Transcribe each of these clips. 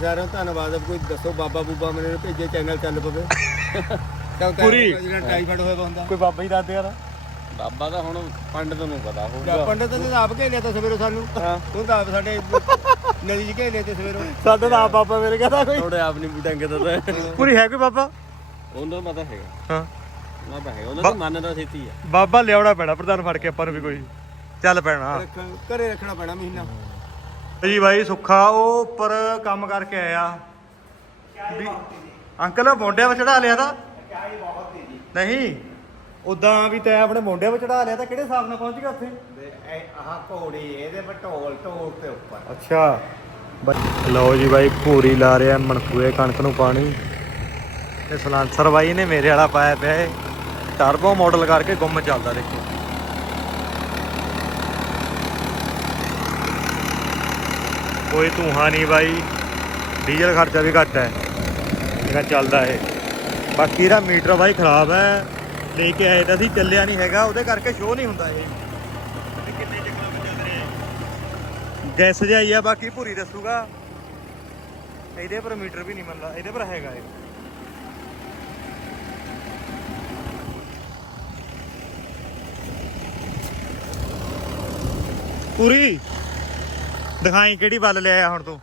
ਸਾਰਿਆਂ ਨੂੰ ਧੰਨਵਾਦ ਕੋਈ ਦੱਸੋ ਬਾਬਾ ਬੂਬਾ ਮੈਨੂੰ ਭੇਜੇ ਚੈਨਲ ਚੱਲ ਪਵੇ। ਕਿਉਂ ਪੂਰੀ। ਜਿਹੜਾ ਟਾਈਫਾਇਡ ਹੋਇਆ ਵਾ ਹੁੰਦਾ। ਕੋਈ ਬਾਬਾ ਹੀ ਦੱਸਦੇ ਯਾਰ। ਬਾਬਾ ਦਾ ਹੁਣ ਪੰਡਤ ਨੂੰ ਪਤਾ ਜਾਂ ਹੋਊਗਾ ਪੰਡਤ ਨੇ ਤਾਂ ਆਪ ਘੇਲਿਆ ਤਾਂ ਸਵੇਰੋਂ ਸਾਨੂੰ। ਤੂੰ ਤਾਂ ਆਪ ਸਾਡੇ ਨਦੀ ਚ ਘੇਲੇ ਤੇ ਸਵੇਰੋਂ। ਸਾਡੇ ਦਾ ਆਪ ਬਾਬਾ ਮੇਰੇ ਕਹਦਾ ਕੋਈ। ਥੋੜੇ ਆਪ ਨਹੀਂ ਬੁਟਾਂਗੇ ਤਾਂ ਪੂਰੀ ਹੈ ਕੋਈ ਬਾਬਾ? ਉਹਨਾਂ ਨੂੰ ਪਤਾ ਹੈਗਾ। ਹਾਂ। ਉਹਨਾਂ ਦਾ ਹੈਗਾ ਉਹਨਾਂ ਦੀ ਮੰਨਦਾ ਛੇਤੀ ਆ। ਬਾਬਾ ਲਿਆਉਣਾ ਪੈਣਾ ਪ੍ਰਧਾਨ ਫੜ ਕੇ ਆਪਾਂ ਨੂੰ ਵੀ ਕੋਈ। ਚੱਲ ਪੈਣਾ। ਰੱਖਣ ਘਰੇ ਰੱਖਣਾ ਪੈਣਾ ਮਹੀਨਾ। ਜੀ ਬਾਈ ਸੁੱਖਾ ਉਹ ਉੱਪਰ ਕੰਮ ਕਰਕੇ ਆਇਆ। ਵੀ ਅੰਕਲ ਮੋਢਿਆਂ 'ਤੇ ਚੜਾ ਲਿਆ ਤਾਂ? ਨਹੀਂ? ਉਦਾਂ ਵੀ ਤੈਂ ਆਪਣੇ ਮੋਢਿਆਂ 'ਤੇ ਚੜਾ ਲਿਆ ਤਾਂ ਕਿਹੜੇ ਹਿਸਾਬ ਨਾਲ ਪਹੁੰਚ ਗਿਆ ਉੱਥੇ? ਆਹ ਘੋੜੀ ਇਹਦੇ ਪਰ ਢੋਲ ਢੋਲ ਤੇ ਉੱਪਰ। ਅੱਛਾ। ਲਓ ਜੀ ਬਾਈ ਪੂਰੀ ਲਾ ਰਿਹਾ ਮਣਕੂਏ ਕਣਕ ਨੂੰ ਪਾਣੀ। ਤੇ ਸਲਾਂਸਰ ਬਾਈ ਨੇ ਮੇਰੇ ਵਾਲਾ ਪਾਇਆ ਪਿਆ ਏ ਟਰਬੋ ਮਾਡਲ ਕਰਕੇ ਗੁੰਮ ਚੱਲਦਾ ਦੇਖੋ। ਕੋਈ ਧੂਹਾ ਨਹੀਂ ਬਾਈ। ਡੀਜ਼ਲ ਖਰਚਾ ਵੀ ਘੱਟ ਹੈ। ਜਿਹੜਾ ਚੱਲਦਾ ਇਹ। ਬਾਕੀ ਇਹਦਾ ਮੀਟਰ ਬਾਈ ਖਰਾਬ ਹੈ। ਲੈ ਕੇ ਆਏ ਤਾਂ ਸੀ ਚੱਲਿਆ ਨਹੀਂ ਹੈਗਾ। ਉਹਦੇ ਕਰਕੇ ਸ਼ੋਅ ਨਹੀਂ ਹੁੰਦਾ ਇਹ। ਕਿੰਨੇ ਚੱਕਰਾਂ ਵਿੱਚ ਚੱਲ ਰਿਹਾ ਗੈਸ ਜਾਈ ਆ, ਬਾਕੀ ਭੂਰੀ ਦੱਸੂਗਾ। ਇਹਦੇ ਪਰ ਮੀਟਰ ਵੀ ਨਹੀਂ ਮੰਨਦਾ। ਇਹਦੇ ਪਰ ਹੈਗਾ ਇਹ। ਪੂਰੀ ਦਿਖਾਈ ਕਿਹੜੀ ਬੱਲ ਲਿਆ ਹੁਣ ਤੂੰ?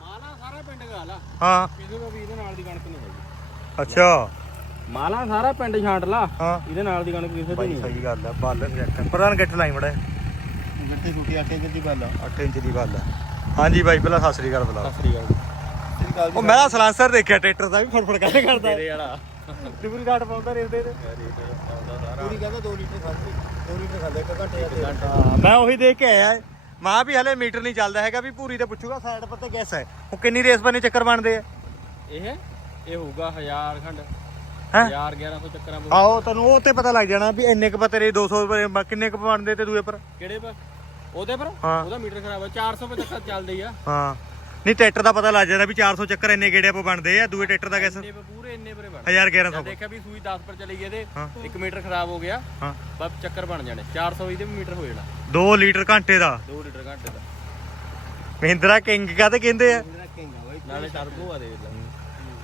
ਮਾਲਾ ਸਾਰਾ ਪਿੰਡ ਗਾਲ ਆ ਹਾਂ। ਕਿਸੇ ਦਾ ਵੀ ਇਹਦੇ ਨਾਲ ਦੀ ਕਣਕ ਨਹੀਂ ਹੈਗੀ। ਅੱਛਾ। ਮਾਲਾ ਸਾਰਾ ਪਿੰਡ ਛਾਂਟ ਲਾ। ਹਾਂ। ਇਹਦੇ ਨਾਲ ਦੀ ਕਣਕ ਕਿਸੇ ਦੀ ਬਾਈ ਨਹੀਂ ਸਹੀ ਗੱਲ ਹੈ ਬੱਲ ਰਿਜੈਕਟ ਪ੍ਰਧਾਨ ਗਿੱਟ ਲਾਈ ਮੜਾ। ਗੱਟੀ ਸੁੱਕੀ ਆਟੇ ਦੀ ਗੱਲ ਆ। 8 ਇੰਚ ਦੀ ਬੱਲ ਹੈ ਹਾਂਜੀ ਬਾਈ ਪਹਿਲਾਂ ਸਤਿ ਸ੍ਰੀ ਅਕਾਲ ਬੁਲਾ ਸਸਰੀ ਗੱਲ ਸ੍ਰੀ ਅਕਾਲ ਉਹ ਮੈਂ ਤਾਂ ਸਲਾਂਸਰ ਦੇਖਿਆ ਟਰੈਕਟਰ ਦਾ ਵੀ ਫੜਫੜ ਕਰਦੇ। ਕਰਦਾ ਤੇਰੇ ਵਾਲਾ। ਟਿਬਰੀ ਡਾਟ ਪਾਉਂਦਾ ਰੇਸ ਦੇ ਤੇ ਪੂਰੀ ਕਹਿੰਦਾ 2 ਲੀਟਰ ਖਾਂਦੀ 2 ਲੀਟਰ ਖਾਂਦਾ ਇੱਕ ਘੰਟੇ ਦਾ ਮੈਂ ਉਹੀ ਦੇਖ ਕੇ ਆਇਆ। ਮਾਂ ਵੀ ਹਲੇ ਮੀਟਰ ਨਹੀਂ ਚੱਲਦਾ ਹੈਗਾ ਵੀ ਪੂਰੀ ਤੇ ਪੁੱਛੂਗਾ ਸਾਈਡ ਪਰ ਤੇ ਗੈਸ ਹੈ। ਉਹ ਕਿੰਨੀ ਰੇਸ ਬਣੇ ਚੱਕਰ ਬਣਦੇ ਆ? ਇਹ? ਇਹ ਹੋਊਗਾ 1000 ਖੰਡ। ਹੈਂ? 1000 1100 ਚੱਕਰਾਂ ਪਊ। ਆਓ ਤੈਨੂੰ ਉਹ ਤੇ ਪਤਾ ਲੱਗ ਜਾਣਾ ਵੀ ਇੰਨੇ ਕ ਪਤਰੇ 200 ਰੁਪਏ ਕਿੰਨੇ ਕ ਬਣਦੇ ਤੇ ਦੂਏ ਪਰ। ਕਿਹੜੇ ਪਰ? ਉਹਦੇ ਪਰ? ਹਾਂ। ਉਹਦਾ ਮੀਟਰ ਖਰਾਬ ਆ 400 ਚੱਕਰ ਚੱਲਦੇ ਆ। ਹਾਂ। ਨਹੀਂ ਟਰੈਕਟਰ ਦਾ ਪਤਾ ਲੱਗ ਜਾਂਦਾ ਵੀ 400 ਚੱਕਰ ਇੰਨੇ ਗੇੜਿਆਂ ਪਾ ਬਣਦੇ ਆ ਦੂਏ ਟਰੈਕਟਰ ਦਾ ਗੈਸ ਇੰਨੇ ਪਰ ਇੰਨੇ ਪਰੇ ਬਣ 1000 ਜਦ 1100 ਦੇਖਿਆ ਵੀ ਸੂਈ 10 ਪਰ ਚਲੀ ਗਈ ਇਹਦੇ ਹਾਂ। 1 ਮੀਟਰ ਖਰਾਬ ਹੋ ਗਿਆ। ਹਾਂ। ਬਸ ਚੱਕਰ ਬਣ ਜਾਣੇ। 400 ਇਹਦੇ ਵੀ ਮੀਟਰ ਹੋ ਜਾਣਾ। 2 ਲੀਟਰ ਘੰਟੇ ਦਾ। 2 ਲੀਟਰ ਘੰਟੇ ਦਾ। ਮਹਿੰਦਰਾ ਕਿੰਗ ਕਾਤੇ ਕਹਿੰਦੇ ਆ? ਮੇਰਾ ਕਿੰਗਾ ਬਾਈ। ਨਾਲੇ ਟਰਬੋ ਆ ਦੇ ਵੇਲਾ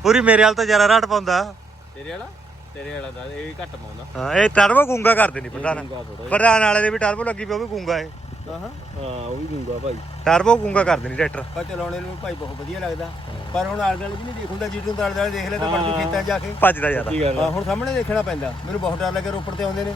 ਪੂਰੀ ਮੇਰੇ ਹਾਲ ਤਾਂ ਜਰਾ ਰਾਟ ਪਾਉਂਦਾ। ਤੇਰੇ ਵਾਲਾ? ਤੇਰੇ ਵਾਲਾ ਦਾ ਇਹ ਵੀ ਘੱਟ ਪਾਉਂਦਾ। ਹਾਂ ਇਹ ਟਰਬੋ ਗੁੰਗਾ ਕਰਦੇ ਨਹੀਂ ਪ੍ਰਧਾਨ ਪ੍ਰਧਾਨ ਵਾਲੇ ਦੇ ਵੀ ਟਰਬੋ ਲੱਗੀ ਪਈ ਉਹ ਵੀ ਗੁੰਗਾ ਏ ਹਾਂ। ਹਾਂ ਉਹ ਵੀ ਗੁੰਗਾ ਭਾਈ। ਟਰਬੋ ਗੁੰਗਾ ਕਰਦੇ ਨਹੀਂ ਟਰੈਕਟਰ ਪਰ ਚਲਾਉਣੇ ਨੂੰ ਭਾਈ ਬਹੁਤ ਵਧੀਆ ਲੱਗਦਾ। ਪਰ ਹੁਣ ਆਲੇ ਦੁਆਲੇ ਵੀ ਨਹੀਂ ਦੇਖੂੰਦਾ ਜੀਟੂ ਤੋਂ ਆਲੇ ਦੁਆਲੇ ਦੇਖ ਲੈ ਤਾਂ ਬਣ ਜੂ ਖੇਤਾਂ 'ਚ ਜਾ ਕੇ। ਭੱਜਦਾ ਜ਼ਿਆਦਾ। ਕੀ ਗੱਲ ਹਾਂ, ਹੁਣ ਸਾਹਮਣੇ ਦੇਖਣਾ ਪੈਂਦਾ। ਮੈਨੂੰ ਬਹੁਤ ਡਰ ਲੱਗਿਆ ਰੋਪੜ ਤੇ ਆਉਂਦੇ ਨੇ।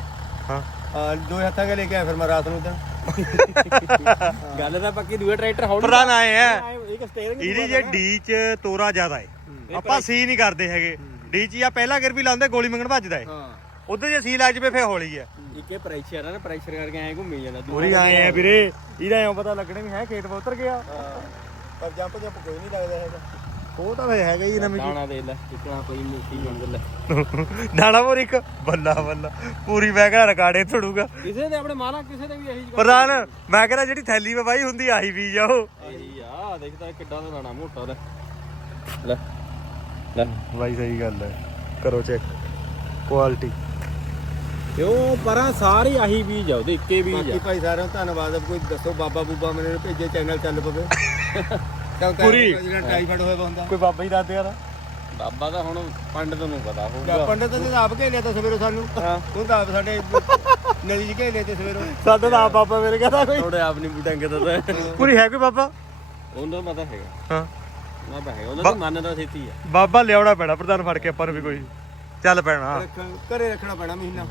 ਹਾਂ। ਹਾਂ, ਦੋ ਹੱਥਾਂ ਕੇ ਲੈ ਕੇ ਆਇਆ ਫਿਰ ਮੈਂ ਰਾਤ ਨੂੰ ਦਿਨ ਗੱਲ ਤਾਂ ਪੱਕੀ ਦੂਏ ਟਰੈਕਟਰ ਹੌਲੀ ਪ੍ਰਧਾਨ ਆਏ ਆ। ਇੱਕ ਸਟੀਅਰਿੰਗ ਇਹਦੀ ਜੇ ਡੀ ਚ ਤੋਰਾ ਜ਼ਿਆਦਾ ਏ। ਆਪਾਂ ਸੀ ਨਹੀਂ ਕਰਦੇ ਹੈਗੇ। ਡੀ ਚ ਜਾਂ ਪਹਿਲਾ ਗੇਰ ਵੀ ਲਾਉਂਦੇ ਗੋਲੀ ਮੰਗਣ ਭੱਜਦਾ ਹਾਂ। ਉਧਰ ਜੇ ਸੀ ਲੱਗ ਜਵੇ ਫੇਰ ਹੌਲੀ ਆ। ਇੱਕੇ ਪ੍ਰੈਸ਼ਰ ਆ ਨਾ ਪ੍ਰੈਸ਼ਰ ਕਰਕੇ ਐ ਘੁੰਮੀ ਜਾਂਦਾ ਪੂਰੀ ਆਏ ਆ ਵੀਰੇ ਇਹਦਾ ਐਂ ਪਤਾ ਲੱਗਣਾ ਵੀ ਹੈ ਖੇਤ ਉਤਰ ਗਿਆ। ਪਰ ਜੰਪ ਜੰਪ ਕੋਈ ਨਹੀਂ ਲੱਗਦਾ ਹੈਗਾ। ਉਹ ਤਾਂ ਫੇਰ ਹੈਗਾ ਹੀ ਨਵੀਂ ਦਾਣਾ ਦੇ ਲੈ ਕਿਤਨਾ ਕੋਈ ਮੋਟੀ ਮੰਗ ਲੈ। ਦਾਣਾ ਮੋਰ ਇੱਕ ਬੱਲਾ ਬੱਲਾ। ਪੂਰੀ ਮੈਂ ਕਹਿੰਦਾ ਰਿਕਾਰਡੇ ਥੜੂਗਾ ਕਿਸੇ ਦੇ ਆਪਣੇ ਮਾਲਾ ਕਿਸੇ ਦੇ ਵੀ ਇਹੀ ਪ੍ਰਧਾਨ ਮੈਂ ਕਹਿੰਦਾ ਜਿਹੜੀ ਥੈਲੀ ਵਾ ਬਾਈ ਹੁੰਦੀ ਆਹੀ ਬੀਜ ਆ ਉਹ। ਇਹੀ ਆ ਦੇਖਦਾ ਕਿੱਡਾ ਦਾ ਦਾਣਾ ਮੋਟਾ ਲੈ ਲੈ ਲੈ। ਬਾਈ ਸਹੀ ਗੱਲ ਹੈ। ਕਰੋ ਚੈੱਕ ਕੁਆਲਿਟੀ ਕਿਉਂ? ਪਰਾਂ ਸਾਰੇ ਆਹੀ ਬੀਜ ਆ ਉਹਦੇ ਇੱਕੇ ਬੀਜ ਬਾਕੀ ਆ ਭਾਈ ਸਾਰਿਆਂ ਨੂੰ ਧੰਨਵਾਦ ਕੋਈ ਦੱਸੋ ਬਾਬਾ ਬੂਬਾ ਮੈਨੂੰ ਭੇਜੇ ਚੈਨਲ ਚੱਲ ਪਵੇ। ਕਿਉਂ ਪੂਰੀ। ਜਿਹੜਾ ਟਾਈਫਾਇਡ ਹੋਇਆ ਵਾ ਹੁੰਦਾ। ਕੋਈ ਬਾਬਾ ਹੀ ਦੱਸਦੇ ਯਾਰ ਬਾਬਾ ਦਾ ਹੁਣ ਪੰਡਤ ਨੂੰ ਪਤਾ ਹੋਊਗਾ। ਪੰਡਤ ਨੇ ਤਾਂ ਆਪ ਘੇਲਿਆ ਤਾਂ ਸਵੇਰੋਂ ਸਾਨੂੰ। ਤੂੰ ਤਾਂ ਆਪ ਸਾਡੇ ਨਦੀ ਚ ਘੇਲੇ ਤੇ ਸਵੇਰੋਂ। ਸਾਡੇ ਦਾ ਬਾਬਾ ਮੇਰੇ ਕਹਦਾ ਕੋਈ। ਥੋੜੇ ਆਪ ਨਹੀਂ ਬੁਟਾਂਗੇ ਤਾਂ ਪੂਰੀ ਹੈ ਕੋਈ ਬਾਬਾ? ਉਹਨਾਂ ਨੂੰ ਪਤਾ ਹੈਗਾ। ਹਾਂ। ਉਹਨਾਂ ਦਾ ਹੈਗਾ। ਉਹਨਾਂ ਦੀ ਮੰਨਦਾ ਛੇਤੀ ਆ। ਬਾਬਾ ਲਿਆਉਣਾ ਪੈਣਾ ਪ੍ਰਧਾਨ ਫੜ ਕੇ ਆਪਾਂ ਨੂੰ ਵੀ ਕੋਈ। ਚੱਲ ਪੈਣਾ। ਰੱਖਣ ਘਰੇ ਰੱਖਣਾ ਪੈਣਾ ਮਹੀਨਾ।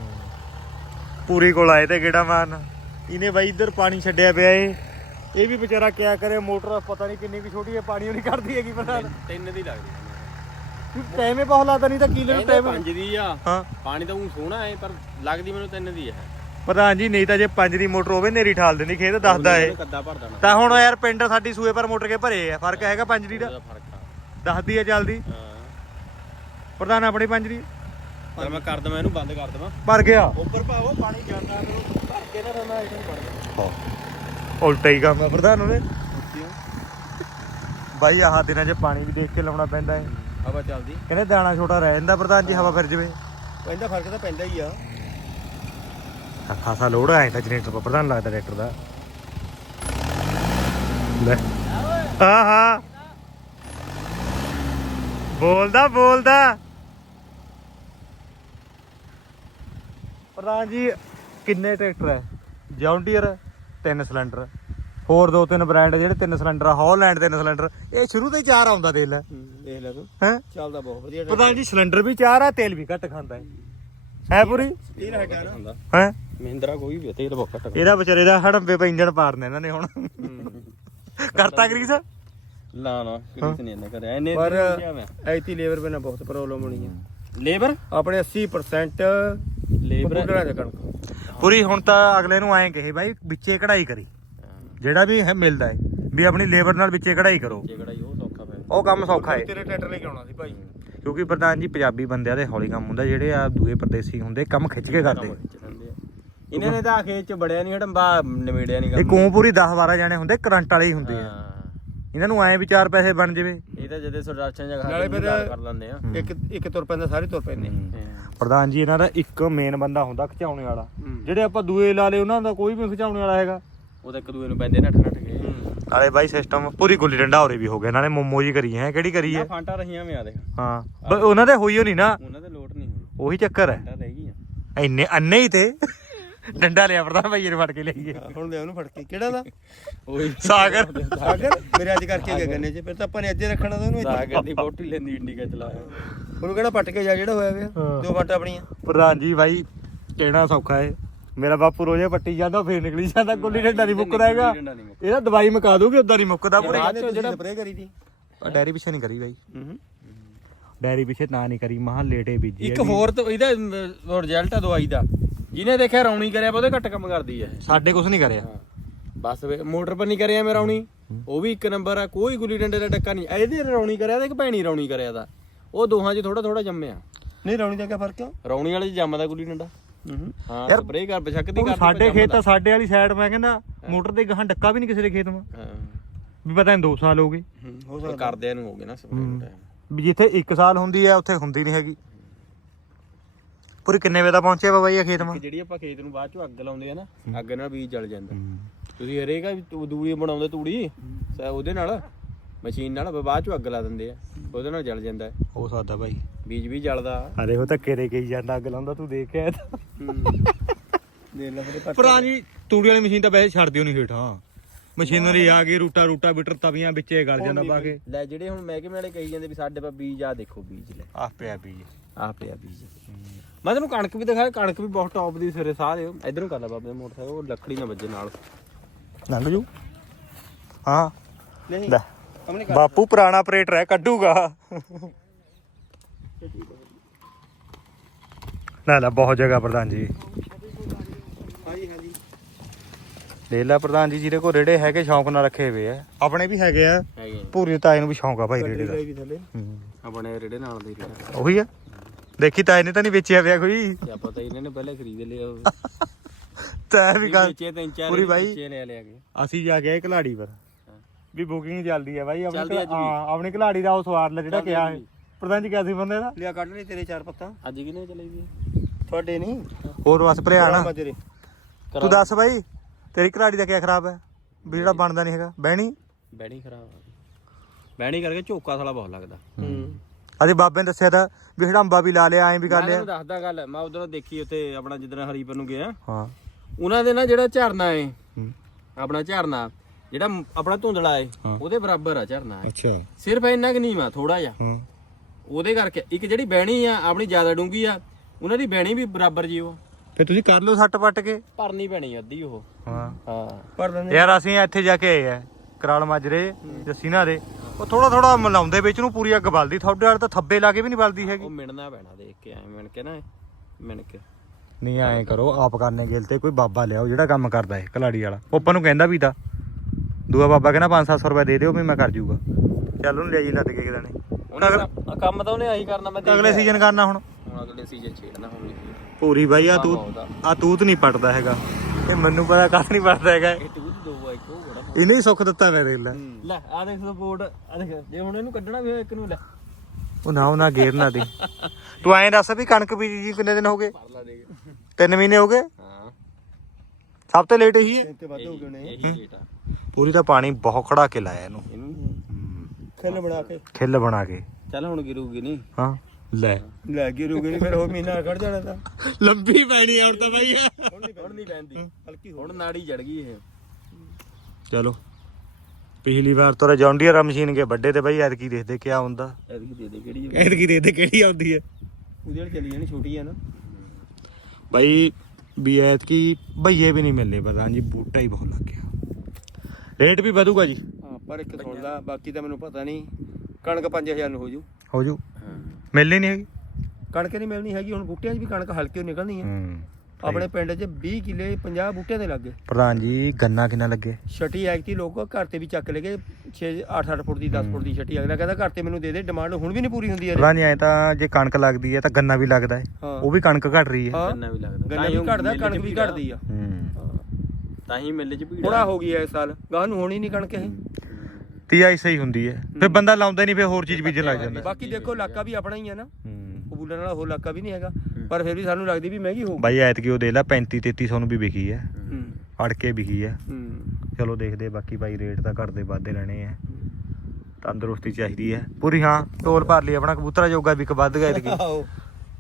ਪੂਰੀ ਕੋਲ ਆਏ ਤੇ ਗੇੜਾ ਮਾਰਨ। ਇਹਨੇ ਬਾਈ ਇੱਧਰ ਪਾਣੀ ਛੱਡਿਆ ਪਿਆ ਏ। ਇਹ ਵੀ ਵਿਚਾਰਾ ਕਿਆ ਕਰੇ ਮੋਟਰ ਪਤਾ ਨਹੀਂ ਕਿੰਨੀ ਕੁ ਛੋਟੀ ਹੈ ਪਾਣੀ ਉਹ ਨਹੀਂ ਕਰਦੀ ਹੈਗੀ ਪ੍ਰਧਾਨ ਤਿੰਨ ਦੀ ਲੱਗਦੀ ਟਾਈਮੇ ਬਹੁਤ ਲੱਗਦਾ ਨਹੀਂ ਤਾਂ ਕਿਲੇ ਨੂੰ ਟਾਈਮ ਪੰਜ ਦੀ ਆ। ਹਾਂ। ਪਾਣੀ ਤਾਂ ਉਹ ਸੋਹਣਾ ਹੈ ਪਰ ਲੱਗਦੀ ਮੈਨੂੰ ਤਿੰਨ ਦੀ ਹੈ ਪ੍ਰਧਾਨ ਜੀ ਨਹੀਂ ਤਾਂ ਜੇ ਪੰਜ ਦੀ ਮੋਟਰ ਹੋਵੇ ਨੇਰੀ ਠਾਲ ਦਿੰਦੀ ਖੇਤ ਦੱਸਦਾ ਏ। ਦੇਣਾ। ਤਾਂ ਹੁਣ ਯਾਰ ਪਿੰਡ ਸਾਡੀ ਸੂਏ ਪਰ ਮੋਟਰ ਕੇ ਭਰੇ ਆ। ਫ਼ਰਕ ਹੈਗਾ ਪੰਜ ਦੀ ਦਾ? ਦੱਸਦੀ ਆ ਚੱਲਦੀ। ਹਾਂ। ਪ੍ਰਧਾਨ ਆਪਣੀ ਪੰਜ ਦੀ? ਚਲ ਮੈਂ ਕਰ ਦਵਾਂ ਇਹਨੂੰ ਬੰਦ ਕਰ ਦਵਾਂ। ਭਰ ਗਿਆ। ਉੱਪਰ ਭਾਵੋ ਪਾਣੀ ਜਾਂਦਾ ਫਿਰ ਭਰ ਕੇ ਨਾ ਰਹਿਣਾ ਇਹਨੂੰ ਪੜ ਉਲਟਾ ਹੀ ਕੰਮ ਆ ਪ੍ਰਧਾਨ ਉਹਨੇ ਬਾਈ ਆਹ ਦਿਨਾਂ 'ਚ ਪਾਣੀ ਵੀ ਦੇਖ ਕੇ ਲਾਉਣਾ ਪੈਂਦਾ ਏ ਹਵਾ ਚੱਲਦੀ। ਕਹਿੰਦੇ ਦਾਣਾ ਛੋਟਾ ਰਹਿ ਜਾਂਦਾ ਪ੍ਰਧਾਨ ਜੀ ਹਵਾ ਫਿਰ ਜਵੇ। ਪੈਂਦਾ ਫ਼ਰਕ ਤਾਂ ਪੈਂਦਾ ਹੀ ਆ। ਖਾਸਾ ਲੋਡ ਆਇਆ ਤਾਂ ਜਨਰੇਟਰ ਪਰ ਪ੍ਰਧਾਨ ਲੱਗਦਾ ਟਰੈਕਟਰ ਦਾ। ਲੈ। ਹਾਂ ਹਾਂ ਬੋਲਦਾ ਬੋਲਦਾ। ਪ੍ਰਧਾਨ ਜੀ ਕਿੰਨੇ ਟਰੈਕਟਰ ਹੈ? ਜੌਂਡੀਅਰ ਤਿੰਨ ਸਿਲੰਡਰ ਹੋਰ ਦੋ ਤਿੰਨ ਬ੍ਰਾਂਡ ਜਿਹੜੇ ਤਿੰਨ ਸਿਲੰਡਰ ਆ ਹਾਲੈਂਡ ਤਿੰਨ ਸਿਲੰਡਰ ਇਹ ਸ਼ੁਰੂ ਤੋਂ ਹੀ ਚਾਰ ਆਉਂਦਾ ਦੇਖ ਲੈ। ਦੇਖ ਲੈ ਤੂੰ। ਹੈ? ਚੱਲਦਾ ਬਹੁਤ ਵਧੀਆ ਪ੍ਰਧਾਨ ਜੀ ਸਿਲੰਡਰ ਵੀ ਚਾਰ ਆ ਤੇਲ ਵੀ ਘੱਟ ਖਾਂਦਾ ਹੈ। ਹੈ ਪੂਰੀ? ਤੀਰ ਹਟਾ ਨਾ। ਹੁੰਦਾ ਹੈ? ਮਹਿੰਦਰਾ ਕੋਈ ਵੀ ਤੇਲ ਬਹੁਤ ਘੱਟ ਇਹਦਾ ਵਿਚਾਰੇ ਦਾ ਹੜੰਬੇ ਪੈ ਇੰਜਣ ਪਾੜਨੇ ਇਹਨਾਂ ਨੇ ਹੁਣ। ਕਰਤਾ ਗਰੀਸ ਨਾ ਨਾ ਕਿਸ ਨਹੀਂ ਇੰਨਾ ਕਰਿਆ। ਇਹਨੇ ਪਰ ਐਤੀ ਲੇਬਰ ਬਿਨਾ ਬਹੁਤ ਪ੍ਰੋਬਲਮ ਹੋਣੀ ਹੈ ਲੇਬਰ? ਆਪਣੇ 80% ਲੇਬਰ ਬੁੱਢੜਾ ਦੇ ਕਣਕ। ਪੂਰੀ ਹੁਣ ਤਾਂ ਅਗਲੇ ਨੂੰ ਐਂ ਕਹੇ ਬਾਈ ਵਿੱਚੇ ਕਢਾਈ ਕਰੀ। ਜਿਹੜਾ ਵੀ ਹੈ ਮਿਲਦਾ ਹੈ ਵੀ ਆਪਣੀ ਲੇਬਰ ਨਾਲ ਵਿੱਚੇ ਕਢਾਈ ਕਰੋ। ਜਿਹੜਾ ਹੀ ਉਹ ਸੌਖਾ ਪਿਆ ਉਹ ਕੰਮ ਸੌਖਾ ਹੈ ਤੇਰੇ ਟਰੈਕਟਰ ਲੈ ਕੇ ਆਉਣਾ ਸੀ ਭਾਈ। ਕਿਉਂਕਿ ਪ੍ਰਧਾਨ ਜੀ ਪੰਜਾਬੀ ਬੰਦਿਆਂ ਦੇ ਹੌਲੀ ਕੰਮ ਹੁੰਦਾ ਜਿਹੜੇ ਆ ਦੂਏ ਪ੍ਰਦੇਸੀ ਹੁੰਦੇ ਕੰਮ ਖਿੱਚ ਕੇ ਕਰਦੇ। ਇਹਨਾਂ ਨੇ ਤਾਂ ਖੇਤ ਚ ਬੜਿਆ ਨਹੀਂ ਹਟੰਬਾ ਨਿਬੇੜਿਆ ਨਹੀਂ ਇਹ ਕੂੰ ਪੂਰੀ 10 12 ਜਾਣੇ ਹੁੰਦੇ ਕਰੰਟ ਵਾਲੇ ਹੀ ਹੁੰਦੇ ਆ। ਹਾਂ। ਇਹਨਾਂ ਨੂੰ ਐਂ ਵੀ ਚਾਰ ਪੈਸੇ ਬਣ ਜਾਵੇ। ਇਹ ਤਾਂ ਜਦੇ ਸੁਰਜਾਚਨ ਜਗ੍ਹਾ ਨਾਲੇ ਤੇ ਫਿਰ- ਕਰ ਲੈਂਦੇ ਆ। ਇੱਕ ਇੱਕ ਤੁਰ ਪੈਂਦਾ ਸਾਰੇ ਤੁਰ ਪੈਂਦੇ। ਪ੍ਰਧਾਨ ਜੀ ਇਹਨਾਂ ਦਾ ਇੱਕ ਮੇਨ ਬੰਦਾ ਹੁੰਦਾ ਖਿਚਾਉਣੇ ਵਾਲਾ। ਹੂੰ। ਜਿਹੜੇ ਆਪਾਂ ਦੂਏ ਲਾ ਲਏ ਉਹਨਾਂ ਦਾ ਕੋਈ ਵੀ ਖਿਚਾਉਣੇ ਵਾਲਾ ਹੈਗਾ। ਉਹ ਤਾਂ ਇੱਕ ਦੂਏ ਨੂੰ ਪੈਂਦੇ ਨੱਠ ਨੱਠ ਕੇ। ਨਾਲੇ ਬਾਈ ਸਿਸਟਮ ਪੂਰੀ ਗੁੱਲੀ ਡੰਡਾ ਹੋਰੇ ਵੀ ਹੋ ਗਿਆ ਨਾਲੇ ਮੋਮੋ ਜੀ ਕਰੀ ਹੈ ਕਿਹੜੀ ਕਰੀ ਹੈ? ਫਾਂਟਾ ਰਹੀਆਂ ਮੈਂ ਆ ਦੇਖ। ਹਾਂ ਉਹਨਾਂ ਦੇ ਹੋਈ ਓ ਨਹੀਂ ਨਾ? ਉਹਨਾਂ ਦੇ ਲੋਟ ਨਹੀਂ ਹੋਈ। ਉਹੀ ਚੱਕਰ ਹੈ। ਇੰਨੇ ਅੰਨੇ ਹੀ ਤੇ। ਡੰਡਾ ਲਿਆ ਪ੍ਰਧਾਨ ਭਾਈ ਨੇ ਫੜ ਕੇ ਲਈ ਗਿਆ ਹੁਣ ਲੈ ਉਹਨੂੰ ਫੜ ਕੇ। ਕਿਹੜਾ ਦਾ? ਉਹੀ। ਸਾਗਰ। ਸਾਗਰ? ਮੇਰੇ ਅੱਜ ਕਰਕੇ ਗਿਆ ਗੰਨੇ 'ਚ ਫਿਰ ਤਾਂ ਆਪਾਂ ਨੇ ਅੱਜੇ ਰੱਖਣਾ ਤਾਂ ਉਹਨੂੰ ਇੱਥੇ। ਸਾਗਰ ਦੀ ਬੋਟੀ ਲੈਂਦੀ ਇੰਡੀਕਾ ਚਲਾਇਆ ਉਹਨੂੰ ਕਿਹੜਾ ਪੱਟ ਕੇ ਜਾ ਜਿਹੜਾ ਹੋਇਆ ਵੇ ਹਾਂ। ਦੋ ਫੱਟ ਆਪਣੀਆਂ। ਪ੍ਰਧਾਨ ਜੀ ਭਾਈ ਕਹਿਣਾ ਸੌਖਾ ਹੈ ਮੇਰਾ ਬਾਪੂ ਰੋਜ਼ੇ ਪੱਟੀ ਜਾਂਦਾ ਫੇਰ ਨਿਕਲੀ ਜਾਂਦਾ ਗੁੱਲੀ ਡੰਡਾ ਨਹੀਂ ਮੁੱਕਦਾ ਹੈਗਾ। ਇਹਦਾ ਦਵਾਈ ਮੁਕਾ ਦੋਗੇ ਉਦਾਂ ਨਹੀਂ ਮੁੱਕਦਾ ਪੂਰੇ ਜਿਹੜਾ ਸਪਰੇਅ ਕਰੀ ਦੀ। ਡੈਰੀ ਪਿੱਛੇ ਨਹੀਂ ਕਰੀ ਬਾਈ। ਹੂੰ ਡੈਰੀ ਪਿੱਛੇ ਤਾਂ ਨਹੀਂ ਕਰੀ ਮਹਾ ਲੇਟੇ ਬੀਜੀ ਇੱਕ ਹੋਰ ਤਾਂ ਇਹਦਾ ਰਿਜ਼ਲਟ ਆ ਦਵਾਈ ਦਾ। ਜਿਹਨੇ ਦੇਖਿਆ ਰੌਣੀ ਕਰਿਆ ਵਾ ਉਹਦੇ ਘੱਟ ਕੰਮ ਕਰਦੀ ਇਹ। ਸਾਡੇ ਕੁਝ ਨਹੀਂ ਕਰਿਆ। ਬਸ ਵੇ ਮੋਟਰ ਪਰ ਨਹੀਂ ਕਰਿਆ ਮੈਂ ਰੌਣੀ। ਉਹ ਵੀ ਇੱਕ ਨੰਬਰ ਆ ਕੋਈ ਗੁੱਲੀ ਡੰਡੇ ਦਾ ਟੱਕਾ ਨਹੀਂ। ਇਹਦੇ ਰੌਣੀ ਕਰਿਆ ਤੇ ਇੱਕ ਭੈਣੀ ਰੌਣੀ ਕਰਿਆ ਦਾ। ਉਹ ਦੋਹਾਂ 'ਚ ਥੋੜਾ ਥੋੜਾ ਜੰਮਿਆ। ਨਹੀਂ ਰੌਣੀ ਦਾ ਕੀ ਫ਼ਰਕ ਆ? ਰੌਣੀ ਵਾਲੇ 'ਚ ਜੰਮਦਾ ਗੁੱਲੀ ਡੰਡਾ। ਹੂੰ ਸਪਰੇਅ ਕਰ ਬਸ਼ੱਕਦੀ ਉਹ ਕਰ ਸਾਡੇ ਖੇਤ ਤਾਂ ਸਾਡੇ ਵਾਲੀ ਸਾਈਡ ਮੈਂ ਕਹਿੰਦਾ ਮੋਟਰ ਦੇ ਗਾਹਾਂ ਡੱਕਾ ਵੀ ਨਹੀਂ ਕਿਸੇ ਦੇ ਖੇਤ ਮਾ। ਵੀ ਪਤਾ ਨਹੀਂ 2 ਸਾਲ ਹੋ ਗਏ। ਹੋ ਇਹ ਕਰਦਿਆਂ ਨੂੰ ਹੋ ਗਏ ਨਾ ਸਪਰੇਅ ਵੀ ਜਿੱਥੇ 1 ਸਾਲ ਹੁੰਦੀ ਹੈ ਉੱਥੇ ਹੁੰਦੀ ਨਹੀਂ ਹੈਗੀ। ਪੂਰੀ ਕਿੰਨੇ ਵਜੇ ਦਾ ਪਹੁੰਚਿਆ ਬਾਬਾ ਜੀ ਇਹ ਖੇਤ ਮਾ? ਜਿਹੜੀ ਆਪਾਂ ਖੇਤ ਨੂੰ ਬਾਅਦ ਚੋਂ ਅੱਗ ਲਾਉਂਦੇ ਆ ਨਾ ਅੱਗ ਨਾਲ ਬੀਜ ਜਲ ਜਾਂਦਾ। ਤੁਸੀਂ ਹਰੇਕ ਆ ਵੀ ਤੂ- ਦੂਈ ਬਣਾਉਂਦੇ ਤੂੜੀ ਸਾ ਉਹਦੇ ਨਾਲ ਮਸ਼ੀਨ ਨਾਲ ਬਾਅਦ ਚੋਂ ਅੱਗ ਲਾ ਦਿੰਦੇ ਆ ਉਹਦੇ ਨਾਲ ਜਲ ਜਾਂਦਾ। ਹੈ। ਸਕਦਾ ਭਾਈ। ਬੀਜ ਵੀ ਜਲਦਾ। ਆ ਦੇਖੋ ਧੱਕੇ ਦੇ ਕਈ ਜਾਂਦਾ ਅੱਗ ਲਾਉਂਦਾ ਤੂੰ ਦੇਖ ਤਾਂ। ਲੈ ਮੇਰੇ ਪੁਰਾਣੀ ਤੂੜੀ ਵਾਲੀ ਮਸ਼ੀਨ ਤਾਂ ਵੈਸੇ ਛੱਡ ਦਿਓ ਨਹੀਂ ਹੇਠ। ਮਸ਼ੀਨਰੀ ਆ ਗਈ ਰੂਟਾ ਰੂਟਾ ਬਿਟਰ ਤਵੀਆਂ ਵਿੱਚੇ ਗਲ ਜਾਂਦਾ ਪਾ ਕੇ। ਲੈ ਜਿਹੜੇ ਹੁਣ ਮਹਿਕਮੇ ਵਾਲੇ ਕਹੀ ਜਾਂਦੇ ਵੀ ਸਾਡੇ ਪਾ ਬੀਜ ਆ ਦੇਖੋ ਬੀਜ ਲੈ। ਆ ਪਿਆ ਬੀਜ ਆ ਪਿਆ ਬੀਜ ਮੈਂ ਤੈਨੂੰ ਕਣਕ ਵੀ ਦਿਖਾਇਆ ਕਣਕ ਵੀ ਬਹੁਤ ਟੌਪ ਦੀ ਸਿਰੇ ਸਾਰੇ ਇਧਰ ਨੂੰ ਕਰ ਲੈ ਬਾਬੇ ਦਾ ਮੋਟਰਸਾਈਕਲ ਉਹ ਲੱਕੜੀ ਨਾ ਵੱਜੇ ਨਾਲ। ਲੰਘ ਜੂ। ਹਾਂ। ਨਹੀਂ ਲੈ। ਆਪਣੇ ਬਾਪੂ ਪੁਰਾਣਾ ਆਪਰੇਟਰ ਹੈ ਕੱਢੂਗਾ। ਲੈ ਲੈ ਬਹੁਤ ਜਗ੍ਹਾ ਪ੍ਰਧਾਨ ਜੀ। ਹਾਂਜੀ ਹਾਂਜੀ ਲੈ ਲੈ ਪ੍ਰਧਾਨ ਜੀ ਜਿਹਦੇ ਕੋਲ ਰੇੜੇ ਹੈਗੇ ਸ਼ੌਂਕ ਨਾਲ ਰੱਖੇ ਹੋਏ ਆ। ਆਪਣੇ ਵੀ ਹੈਗੇ ਆ। ਹੈਗੇ ਪੂਰੀ ਤਾਏ ਨੂੰ ਵੀ ਸ਼ੌਂਕ ਆ ਭਾਈ ਰੇੜੇ ਦਾ। ਵੀ ਥੱਲੇ। ਹੂੰ। ਆਪਣੇ ਰੇੜੇ ਨਾਲ ਦੇ ਰੇੜਾ। ਉਹੀ ਆ। ਦੇਖੀ ਤਾਏ ਨੇ ਤਾਂ ਨਹੀਂ ਵੇਚਿਆ ਪਿਆ ਕੋਈ। ਤੇ ਆਪਾਂ ਤਾਂ ਇਹਨਾਂ ਨੇ ਪਹਿਲੇ ਖਰੀਦ ਲਿਆ ਤੈ ਵੀ ਗੱਲ ਵੇਚੇ ਤਿੰਨ ਚਾਰ ਪੂਰੀ ਬਾਈ। ਵੇਚੇ ਲੈ ਲਿਆ ਕੇ। ਅਸੀਂ ਜਾ ਕੇ ਆਏ ਘਲਾੜੀ ਪਰ। ਵੀ ਬੁਕਿੰਗ ਚੱਲਦੀ ਹੈ ਬਾਈ ਆਪਣੀ ਚੱਲਦੀ ਘਲਾ-। ਹਾਂ ਆਪਣੀ ਘਲਾੜੀ ਦਾ ਉਹ ਸਵਾਰ ਲੈ ਜਿਹੜਾ ਚੱਲਦੀ ਕਿਹਾ। ਪ੍ਰਧਾਨ ਜੀ ਕਿਹਾ ਸੀ ਬੰਦੇ ਦਾ? ਲਿਆ ਕੱਢ ਲਈ ਤੇਰੇ ਚਾਰ ਪੱਤਾ। ਅੱਜ ਕਿਨੇ ਚਲਾਈ ਦੀ ਤੁਹਾਡੇ ਨਹੀਂ। ਹੋਰ ਬਸ ਭਰਿਆ ਨਾ। ਮਜਰੇ ਤੂੰ ਦੱਸ ਬਾਈ ਤੇਰੀ ਘਲਾੜੀ ਦਾ ਕੀ ਖਰਾਬ ਹੈ? ਵੀ ਜਿਹੜਾ ਬਣਦਾ ਨਹੀਂ ਹੈਗਾ। ਬਹਿਣੀ? ਬੈਣੀ ਖਰਾਬ ਆ। ਬੈਣੀ ਕਰਕੇ ਝੋਕਾ ਸਾਲਾ ਬਹੁਤ ਲੱਗਦਾ। ਹੂੰ। ਅਜੇ ਬਾਬੇ ਨੇ ਦੱਸਿਆ ਤਾਂ ਵੀ ਹੜੰਬਾ ਵੀ ਲਾ ਲਿਆ ਐਂ ਵੀ ਕਰ ਮੈਂ ਲਿਆ। ਤੈਨੂੰ ਦੱਸਦਾ ਗੱਲ ਮੈਂ ਉਧਰੋਂ ਦੇਖੀ ਉੱਥੇ ਆਪਣਾ ਜਿੱਦਣ ਹਰੀਪੁਰ ਨੂੰ ਗਿਆ। ਹਾਂ। ਉਹਨਾਂ ਦੇ ਨਾ ਜਿਹੜਾ ਝਰਨਾ ਏ ਹੂੰ। ਆਪਣਾ ਝਰਨਾ ਜਿਹੜਾ ਮ- ਆਪਣਾ ਧੁੰਦਲਾ ਏ ਹਾਂ। ਉਹਦੇ ਬਰਾਬਰ ਆ ਝਰਨਾ ਏ। ਅੱਛਾ। ਸਿਰਫ ਇੰਨਾ ਕਿ ਨੀਵਾ ਥੋੜਾ ਜਿਹਾ। ਹਾਂ। ਉਹਦੇ ਕਰਕੇ ਇੱਕ ਜਿਹੜੀ ਬੈਣੀ ਆ ਆਪਣੀ ਜ਼ਿਆਦਾ ਡੂੰਗੀ ਆ ਉਹਨਾਂ ਦੀ ਬੈਣੀ ਵੀ ਬਰਾਬਰ ਜੀ ਉਹ। ਫੇ ਤੁਸੀਂ ਕਰ ਲਓ ਸੱਟ ਪੱਟ ਕੇ। ਭਰਨੀ ਪੈਣੀ ਅੱਧੀ ਉਹ। ਹਾਂ। ਹਾਂ। ਦਿੰਦੇ ਯਾਰ ਅਸੀਂ ਇੱਥੇ ਜਾ ਕੇ ਆਏ ਆ। ਕਰਾਲ ਮਾਜਰੇ ਜੱਸੀਨਾ ਦੇ ਉਹ ਥੋੜਾ ਥੋੜਾ ਮਲਾਉਂਦੇ ਵਿੱਚ ਨੂੰ ਪੂਰੀ ਅੱਗ ਬਲਦੀ ਤੁਹਾਡੇ ਵਾਲੇ ਤਾਂ ਥੱਬੇ ਲਾ ਕੇ ਵੀ ਨਹੀਂ ਬਲਦੀ ਹੈਗੀ। ਉਹ ਮਿਣਨਾ ਪੈਣਾ ਦੇਖ ਕੇ ਐ ਮਿਣ ਕੇ ਨਾ ਮਿਣ ਕੇ। ਨਹੀਂ ਐਂ ਕਰੋ ਆਪ ਕਰਨੇ ਗਿਲ ਤੇ ਕੋਈ ਬਾਬਾ ਲਿਆਓ ਜਿਹੜਾ ਕੰਮ ਕਰਦਾ ਹੈ ਕਲਾੜੀ ਵਾਲਾ। ਆਪਾਂ ਨੂੰ ਕਹਿੰਦਾ ਵੀ ਤਾਂ। ਦੂਆ ਬਾਬਾ ਕਹਿੰਦਾ 5-700 ਰੁਪਏ ਦੇ ਦਿਓ ਵੀ ਮੈਂ ਕਰ ਜੂਗਾ। ਚੱਲ ਉਹਨੂੰ ਲੈ ਜੀ ਲੱਦ ਕੇ ਕਿਦਾਂ ਨੇ ਉਹਨੇ ਕੰਮ- ਤਾਂ ਉਹਨੇ ਆਹੀ ਕਰਨਾ ਮੈਂ ਅਗਲੇ। ਸੀਜ਼ਨ ਕਰਨਾ ਹੁਣ। ਹੁਣ ਅਗਲੇ ਸੀਜ਼ਨ ਛੇੜਨਾ ਹੁਣ ਪੂਰੀ ਬਾਈ ਆ ਤੂੰ। ਆ ਤੂਤ ਨਹੀਂ ਪਟਦਾ ਹੈਗਾ। ਇਹ ਮੈਨੂੰ ਪਤਾ ਕੱਖ ਨਹੀਂ ਪਟਦਾ ਹੈਗਾ ਇਹ ਤੂੰ ਦੋ ਆ ਇੱਕ ਉਹ ਬੜਾ ਇਹਨੇ ਹੀ ਸੁੱਖ ਦਿੱਤਾ ਮੈਂ ਦੇਖ ਲੈ ਲੈ ਆ ਦੇਖ ਸਪੋਰਟ ਆ ਦੇਖ ਜੇ ਹੁਣ ਇਹਨੂੰ ਕੱਢਣਾ ਵੀ ਹੋਇਆ ਇੱਕ ਨੂੰ ਲੈ। ਉਹ ਨਾ ਉਹ ਨਾ ਗੇਰ ਨਾ ਦੇ। ਤੂੰ ਐਂ ਦੱਸ ਵੀ ਕਣਕ ਬੀਜੀ ਜੀ ਕਿੰਨੇ ਦਿਨ ਹੋ ਗਏ? ਫੜ ਲਾ ਦੇਖ। ਤਿੰਨ ਮਹੀਨੇ ਹੋ ਗਏ? ਹਾਂ। ਸਭ ਤੋਂ ਲੇਟ ਹੀ ਹੈ? ਤੇ ਵੱਧ ਹੋ ਗਏ ਨੇ ਇਹੀ ਲੇਟ ਆ। ਪੂਰੀ ਤਾਂ ਪਾਣੀ ਬਹੁਤ ਖੜਾ ਕੇ ਲਾਇਆ ਇਹਨੂੰ। ਇਹਨੂੰ ਖਿੱਲ ਬਣਾ ਕੇ। ਖਿੱਲ ਬਣਾ ਕੇ। ਚੱਲ ਹੁਣ ਗਿਰੂਗੀ ਨਹੀਂ ਹਾਂ ਲੈ। ਲੈ ਗਿਰੂਗੇ ਨਹੀਂ ਫਿਰ ਉਹ ਮਹੀਨਾ ਖੜ ਜਾਣਾ ਤਾਂ। ਲੰਬੀ ਪੈਣੀ ਹੁਣ ਤਾਂ ਬਈ। ਹੁਣ ਨਹੀਂ ਪੈਂਦੀ। ਹਲਕੀ ਹੁਣ ਨਾੜੀ ਜੜ ਗਈ ਇਹ। ਚਲੋ। ਪਿਛਲੀ ਵਾਰ ਤੋਰੇ ਜੌਂਡੀਅਰ ਮਸ਼ੀਨ ਕੇ ਵੱਡੇ ਤੇ ਬਈ ਐਤਕੀ ਦੇਖਦੇ ਕਿਆ ਹੁੰਦਾ। ਐਤਕੀ ਦੇ ਦੇ ਕਿਹੜੀ ਐਤਕੀ ਦੇਖਦੇ ਕਿਹੜੀ ਆਉਂਦੀ ਹੈ ਉਹਦੇ ਵਾਲੀ ਚੱਲੀ ਜਾਣੀ ਛੋਟੀ ਆ ਨਾ। ਬਾਈ ਵੀ ਐਤਕੀ ਭਈਏ ਵੀ ਨਹੀਂ ਮਿਲਨੇ ਪਤਾ ਜੀ ਬੂਟਾ ਹੀ ਬਹੁਤ ਲੱਗ ਗਿਆ। ਰੇਟ ਵੀ ਵਧੂਗਾ ਜੀ। ਹਾਂ ਪਰ ਇੱਕ ਸੁਣ ਲਾ ਬਾਕੀ ਤਾਂ ਮੈਨੂੰ ਪਤਾ ਨਹੀਂ ਕਣਕ 5000 ਨੂੰ ਹੋ ਜੂ। ਹੋ ਜੂ। ਮਿਲਣੀ ਨਹੀਂ ਹੈਗੀ। ਕਣਕ ਨਹੀਂ ਮਿਲਣੀ ਹੈਗੀ ਹੁਣ ਬੂਟਿਆਂ 'ਚ ਵੀ ਕਣਕ ਹਲਕੀ ਓ ਨਿਕਲਣੀ ਆ। ਹੂੰ। ਆਪਣੇ ਪਿੰਡ 'ਚ 20 ਕਿੱਲੇ 50 ਬੂਟਿਆਂ ਦੇ ਲੱਗੇ। ਪ੍ਰਧਾਨ ਜੀ ਗੰਨਾ ਕਿੰਨਾ ਲੱਗੇ? ਛਟੀ ਐਕਟੀ ਲੋਕ ਘਰ ਤੇ ਵੀ ਚੱਕ ਲਗੇ 6 8 8 ਫੁੱਟ ਦੀ 10 ਫੁੱਟ ਦੀ ਛਟੀ ਅਗਲਾ ਕਹਿੰਦਾ ਘਰ ਤੇ ਮੈਨੂੰ ਦੇ ਦੇ ਡਿਮਾਂਡ ਹੁਣ ਵੀ ਨਹੀਂ ਪੂਰੀ ਹੁੰਦੀ ਯਾਰ ਪ੍ਰਧਾਨ ਜੀ ਐ ਤਾਂ ਜੇ ਕਣਕ ਲੱਗਦੀ ਹੈ ਤਾਂ ਗੰਨਾ ਵੀ ਲੱਗਦਾ ਹੈ। ਹਾਂ। ਉਹ ਵੀ ਕਣਕ ਘਟ ਰਹੀ ਹੈ। ਹਾਂ। ਗੰਨਾ ਵੀ ਲੱਗਦਾ। ਗੰਨਾ ਵੀ ਘਟਦਾ ਕਣਕ ਵੀ ਘਟਦੀ ਆ। ਹੂੰ। ਤਾਂ ਹੀ ਮੇਲੇ 'ਚ ਭੀੜ ਹੁਣਾ ਹੋ ਗਈ ਐ ਇਸ ਸਾਲ। ਗਾਹ ਨੂੰ ਹੋਣੀ ਨਹੀਂ ਕਣਕ ਇਹ। ਤੀਆ ਸਹੀ ਹੁੰਦੀ ਹੈ। ਫਿਰ ਬੰਦਾ ਲਾਉਂਦਾ ਨਹੀਂ ਫਿਰ ਹੋਰ ਚੀਜ਼ ਬੀਜਣ ਲੱਗ ਜਾਂਦਾ। ਬਾਕੀ ਦੇਖੋ ਇਲਾਕਾ ਵੀ ਆਪਣਾ ਹੀ ਆ ਨਾ। ਹੂੰ। ਕਬੂਲਰ ਵਾਲਾ ਹੋਰ ਇਲਾਕਾ ਵੀ ਨਹੀਂ ਹੈਗਾ। ਪਰ ਫਿਰ ਵੀ ਸਾਨੂੰ ਲੱਗਦੀ ਵੀ ਮਹਿੰਗੀ ਹੋਊ ਬਾਈ ਐਤਕੀ ਉਹ ਦੇ ਲਾ 35 3300 ਨੂੰ ਵੀ ਵਿਕੀ ਹੈ ਹੂੰ। ਅੜ ਕੇ ਵਿਕੀ ਹੈ ਹੂੰ। ਚਲੋ ਦੇਖਦੇ ਬਾਕੀ ਬਾਈ ਰੇਟ ਤਾਂ ਘਟਦੇ ਵੱਧਦੇ ਰਹਿਣੇ ਆ। ਤੰਦਰੁਸਤੀ ਚਾਹੀਦੀ ਹੈ ਪੂਰੀ ਹਾਂ ਢੋਲ ਭਰ ਲਈ ਆਪਣਾ ਕਬੂਤਰਾ ਜੋਗਾ ਵੀ ਇੱਕ ਵੱਧ ਗਿਆ ਇਤਕੀ ਆਹੋ।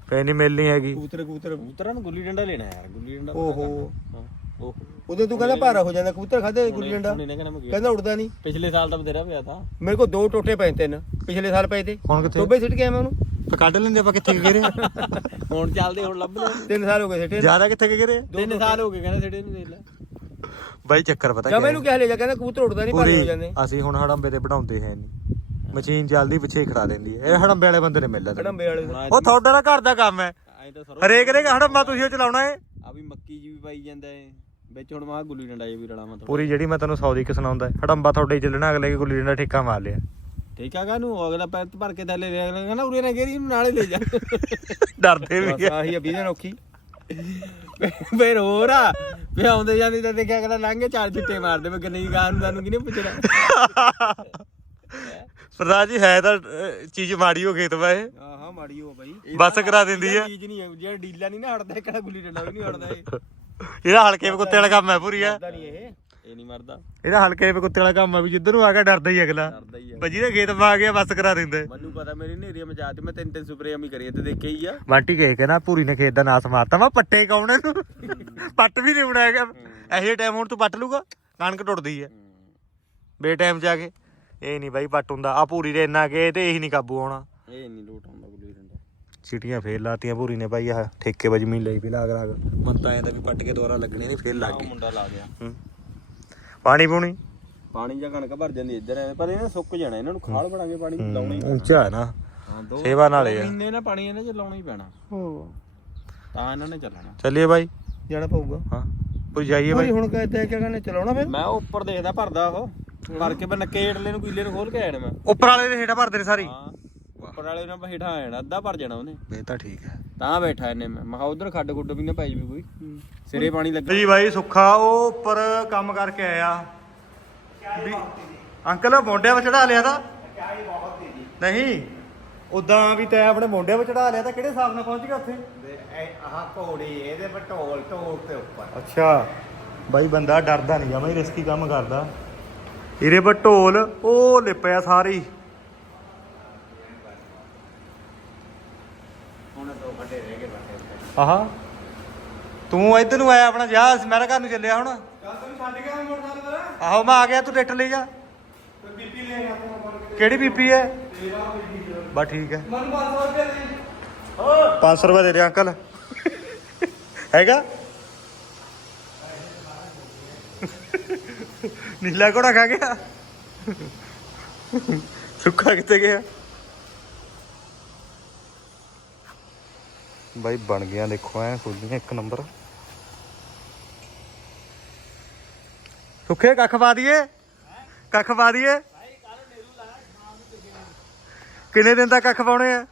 ਫੇ ਨਹੀਂ ਮਿਲਣੀ ਹੈਗੀ। ਕਬੂਤਰ ਕਬੂਤਰ ਕਬੂਤਰਾਂ ਨੂੰ ਗੁੱਲੀ ਡੰਡਾ ਲੈਣਾ ਯਾਰ ਗੁੱਲੀ ਡੰਡਾ ਓਹੋ। ਹਾਂ ਓਹ। ਉਹਦੇ ਤੂੰ ਕਹਿੰਦਾ ਭਾਰਾ ਹੋ ਜਾਂਦਾ ਕਬੂਤਰ ਖਾਦੇ ਗੁੱਲੀ ਡੰਡਾ। ਹੁਣ ਕਹਿੰਦਾ ਮੈਂ ਗਿਆ। ਕਹਿੰਦਾ ਉੜਦਾ ਨਹੀਂ ਪਿਛਲੇ ਸਾਲ ਤਾਂ ਬਥੇਰਾ ਪਿਆ ਤਾਂ। ਮੇਰੇ ਕੋਲ ਦੋ ਟੋਟੇ ਪਏ ਤਿੰਨ ਪਿਛਲੇ ਸਾਲ ਪਏ ਤੇ। ਹੁਣ ਕਿੱਥੇ? ਟੋਬੇ ਸਿੱਟ ਕੇ ਆਇਆ ਮੈਂ ਉਹਨੂੰ। ਕੱਢ ਲੈਂਦੇ ਆਪਾਂ ਕਿੱਥੇ ਗਿਰੇ ਹੁਣ ਚੱਲਦੇ ਹੁਣ ਲੱਭ ਲੈ ਤਿੰਨ ਸਾਲ ਹੋ ਗਏ ਸਿੱਟੇ ਜ਼ਿਆਦਾ ਕਿੱਥੇ ਗਿਰੇ ਤਿੰਨ ਸਾਲ ਹੋ ਗਏ ਕਹਿੰਦਾ ਛੜੇ ਨੂੰ ਦੇਖ ਲੈ। ਬਾਈ ਚੱਕਰ ਪਤਾ ਜਾਂ ਕਿਆ ਹੈ? ਮੈਨੂੰ ਕਿਹਾ ਲੈ ਜਾ ਕਹਿੰਦਾ ਕਬੂਤਰ ਉੜਦਾ ਨਹੀਂ ਭਾਰੇ ਹੋ ਜਾਂਦੇ। ਅਸੀਂ ਹੁਣ ਹੜੰਬੇ ਤੇ ਬਣਾਉਂਦੇ ਹੈ ਨਹੀਂ। ਮਸ਼ੀਨ ਚੱਲਦੀ ਪਿੱਛੇ ਹੀ ਖੜਾ ਦਿੰਦੀ ਹੈ। ਇਹ ਹੜੰਬੇ ਵਾਲੇ ਬੰਦੇ ਨੇ ਮਿਲਦਾ ਖੜੰਬੇ ਵਾਲੇ ਦੇ। ਉਹ ਤੁਹਾਡਾ ਦਾ ਘਰ ਦਾ ਕੰਮ ਹੈ। ਹਰੇਕ ਦੇ ਹੜੰਬਾ ਤੁਸੀਂ ਉਹ ਚਲਾਉਣਾ ਹੈ। ਆ ਵੀ ਮੱਕੀ ਜੀ ਵੀ ਪਾਈ ਜਾਂਦਾ ਏ ਵਿੱਚ ਹੁਣ ਮਾ ਗੁੱਲੀ ਡੰਡਾ ਜੇ ਵੀ ਰਲਾ ਮਤਲਬ। ਪੂਰੀ ਜਿਹੜੀ ਮੈਂ ਤੈਨੂੰ ਸੌ ਦੀ ਕਿ ਸੁਣਾਉਂਦਾ ਹੈ, ਹੜੰਬਾ ਤੁਹਾਡੇ ਹੀ ਚੱਲਣਾ ਅਗਲੇ ਕੇ ਗੁੱਲੀ ਡੰਡਾ ਠੇਕਾ ਮਾਰ ਲਿਆ। ਠੀਕ ਆ ਨੂੰ ਅਗਲਾ ਪੈਰ ਤੇ ਭਰ ਕੇ ਥੱਲੇ ਲੈ ਅਗਲਾ ਕਹਿੰਦਾ ਉਰੇ ਨਾ ਗੇਰੀ ਨੂੰ ਨਾਲੇ ਲੈ ਜਾ। ਡਰਦੇ ਵੀ ਬਸ ਆਹੀ ਆ 20 ਦਿਨ ਔਖੀ। ਫੇਰ ਹੋਰ ਆ ਫੇ ਆਉਂਦੇ ਜਾਂਦੇ ਤਾਂ ਦੇਖਿਆ ਕਹਿੰਦਾ ਲੰਘੇ ਚਾਰ ਚਿੱਟੇ ਮਾਰਦੇ ਮੈਂ ਕਿੰਨੀ ਗਾਂ ਨੂੰ ਸਾਨੂੰ ਕਿਹਨੇ ਪੁੱਛਣਾ? ਸਰਦਾਰ ਜੀ ਹੈ ਤਾਂ ਅਹ, ਚੀਜ਼ ਮਾੜੀ ਹੋ ਖੇਤ ਵਾ ਇਹ। ਹਾਂ ਹਾਂ ਮਾੜੀ ਹੋ ਬਾਈ। ਬੱਸ ਕਰਾ ਦਿੰਦੀ ਹੈ ਚੀਜ਼ ਨਹੀਂ ਹੈ ਜਿਹੜਾ ਡੀਲਾ ਨਹੀਂ ਨਾ ਹਟਦਾ ਕਿਹੜਾ ਗੁੱਲੀ ਡੰਡਾ ਵੀ ਨਹੀਂ ਹਟਦਾ ਇਹ। ਇਹਦਾ ਹਲਕੇ ਵਿੱਚ ਕੁੱਤੇ ਵਾਲਾ ਕੰਮ ਹੈ ਪੂਰੀ ਪਤਾ ਨਹੀਂ ਇਹ। ਇਹ ਨਹੀਂ ਮਰਦਾ। ਇਹਦਾ ਹਲਕੇ ਵਿੱਚ ਕੁੱਤੇ ਵਾਲਾ ਕੰਮ ਹੈ ਵੀ ਜਿੱਧਰ ਨੂੰ ਆ ਗਿਆ ਡਰਦਾ ਹੀ ਅਗਲਾ। ਡਰਦਾ ਹੀ ਆ। ਬਜੀ ਦੇ ਖੇਤ ਮਾ ਆ ਗਿਆ ਬੱਸ ਕਰਾ ਦਿੰਦੇ। ਮੈਨੂੰ ਪਤਾ ਮੇਰੀ ਨੇਰੀਆ ਮਚਾ ਤੇ ਮੈਂ ਤਿੰਨ ਤਿੰਨ ਸਪਰੇਆਂ ਵੀ ਕਰੀ ਤੇ ਦੇਖੇ ਹੀ ਆ। ਵਾਂਟੀ ਕਹੇ ਕੇ ਨਾ ਪੂਰੀ ਨੇ ਖੇਤ ਦਾ ਨਾਸ ਮਾਰਤਾ। ਵਾ ਪੱਟੇ ਕੌਣੇ ਨੂੰ ਪੱਟ ਵੀ ਨਹੀਂ ਬਣਾਏਗਾ ਇਹੇ ਟਾਈਮ ਹੁਣ ਤੂੰ ਪੱਟ ਲੂਗਾ ਕਣਕ ਟੁੱਟਦੀ ਹੈ। ਬੇ ਟਾਈਮ ਜਾ ਕੇ। ਇਹ ਨਹੀਂ ਬਾਈ ਪੱਟ ਹੁੰਦਾ। ਆ ਪੂਰੀ ਦੇ ਇੰਨਾ ਕੇ ਤੇ ਇਹੀ ਨਹੀਂ ਕਾਬੂ ਆਉਣਾ। ਇਹ ਨਹੀਂ ਲੋਟ ਆਉਂਦਾ ਗੁੱਲੀ ਡੰਡਾ ਸੀਟੀਆਂ ਫੇਰ ਲਾਤੀਆਂ ਪੂਰੀ ਨੇ ਬਾਈ ਆਹ ਠੇਕੇ ਵਜ ਜ਼ਮੀਨ ਲਈ ਵੀ ਲਾਗ ਲਾਗ ਮਨ ਤਾਂ ਐਂ ਵੀ ਪੱਟ ਕੇ ਦੁਬਾਰਾ ਲੱਗਣੇ ਨੇ ਫੇਰ ਲੱਗ ਗਏ। ਮੁੰਡਾ ਲਾ ਗਿਆ। ਹੂੰ। ਪਾਣੀ ਪੂਣੀ? ਪਾਣੀ ਜਾਂ ਕਣਕ ਭਰ ਜਾਂਦੀ ਇੱਧਰ ਐ ਪਰ ਇਹਨਾਂ ਸੁੱਕ ਜਾਣਾ ਇਹਨਾਂ ਨੂੰ ਖਾਲ ਬਣਾ ਕੇ ਪਾਣੀ ਲਾਉਣਾ ਹੀ ਉੱਚਾ ਹੈ ਨਾ। ਹਾਂ ਦੋ ਸੇਵਾ ਨਾਲੇ ਆ। ਮਹੀਨੇ ਨਾ ਪਾਣੀ ਇਹਨਾਂ 'ਚ ਲਾਉਣਾ ਹੀ ਪੈਣਾ। ਹੋ। ਤਾਂ ਇਹਨਾਂ ਨੇ ਚੱਲਣਾ। ਚੱਲੀਏ ਬਾਈ। ਜਾਣਾ ਪਊਗਾ। ਹਾਂ ਕੋਈ ਜਾਈਏ ਭਾਈ ਬਾਈ? ਹੁਣ ਕਹਿੰਦੇ ਕਿਆ ਕਰਨੇ ਚਲਾਉਣਾ ਫਿਰ? ਮੈਂ ਉੱਪਰ ਦੇਖਦਾ ਭਰਦਾ ਉਹ। ਭਰ ਕੇ ਮੈਂ ਨੱਕੇ ਹੇਠਲੇ ਨੂੰ ਕੀਲੇ ਨੂੰ ਖੋਲ ਕੇ ਆਣਾ ਮੈਂ। ਉੱਪਰ ਵਾਲੇ ਦੇ ਹੇਠਾਂ ਭਰਦੇ ਨੇ ਸਾਰੀ? ਹਾਂ ਉੱਪਰ ਵਾਲੇ ਨਾਲ ਹੇਠਾਂ ਆ ਜਾਣਾ ਅੱਧਾ ਭਰ ਜਾਣਾ ਉਹਨੇ। ਇਹ ਤਾਂ ਠੀਕ ਹੈ। ਤਾਂ ਬੈਠਾ ਇਹਨੇ ਮੈਂ। ਮੈਂ ਉਧਰ ਖੱਡ ਖੁੱਡ ਵੀ ਨਾ ਪੈ ਜਵੇ ਕੋਈ। ਸਿਰੇ ਪਾਣੀ ਲੱਗਾ। ਜੀ ਬਾਈ ਸੁੱਖਾ ਉਹ ਉੱਪਰ ਕੰਮ ਕਰਕੇ ਆਇਆ। ਵੀ ਅੰਕਲ ਮੋਢਿਆਂ 'ਤੇ ਚੜਾ ਲਿਆ ਤਾਂ? ਨਹੀਂ। ਉਦਾਂ ਵੀ ਤੈਂ ਆਪਣੇ ਮੋਢਿਆਂ 'ਤੇ ਚੜਾ ਲਿਆ ਤਾਂ ਕਿਹੜੇ ਹਿਸਾਬ ਨਾਲ ਪਹੁੰਚ ਗਿਆ ਉੱਥੇ? ਆਹ ਘੋੜੀ ਇਹਦੇ ਪਰ ਢੋਲ ਢੋਲ ਤੇ ਉੱਪਰ। ਅੱਛਾ। ਬਾਈ ਬੰਦਾ ਡਰਦਾ ਨਹੀਂ ਜਮਾ ਹੀ ਰਿਸਕੀ ਕੰਮ ਕਰਦਾ। ਇਹਦੇ ਪਰ ਢੋਲ ਉਹ ਲਿਪਿਆ ਸਾਰੀ ਹੁਣ ਦੋ ਘੰਟੇ ਰਹਿ ਗਏ ਬਸ ਆਹਾ। ਤੂੰ ਇੱਧਰ ਨੂੰ ਆਇਆ ਆਪਣਾ ਜਾ ਮੇਰਾ ਘਰ ਨੂੰ ਚੱਲਿਆ ਹੁਣ। ਕੱਲ ਤੈਨੂੰ ਛੱਡ ਗਿਆ ਮੋਟਰਸਾਈਕਲ ਪਰ। ਆਹੋ ਮੈਂ ਆ ਗਿਆ ਤੂੰ ਟਿੱਟ ਲੈ ਜਾ। ਬੀਪੀ ਲੈ ਗਿਆ ਕਿਹੜੀ ਬੀਪੀ ਹੈ? ਬਸ ਠੀਕ ਹੈ। ਮਨ 500 ਰੁਪਏ ਦੇ 500 ਰੁਪਏ ਦੇ ਦੇ ਅੰਕਲ। ਹੈਗਾ? ਨੀਲਾ ਘੋੜਾ ਖਾ ਗਿਆ। ਸੁੱਕਾ ਕਿੱਥੇ ਗਿਆ? ਬਾਈ ਬਣ ਗਿਆ ਦੇਖੋ ਐ ਖੋਲੀਆਂ ਇੱਕ ਨੰਬਰ। ਸੁੱਖੇ ਕੱਖ ਪਾ ਦਈਏ? ਕੱਖ ਪਾ ਦਈਏ? ਕਿੰਨੇ ਦਿਨ ਤੱਕ ਕੱਖ ਪਾਉਣੇ ਆ?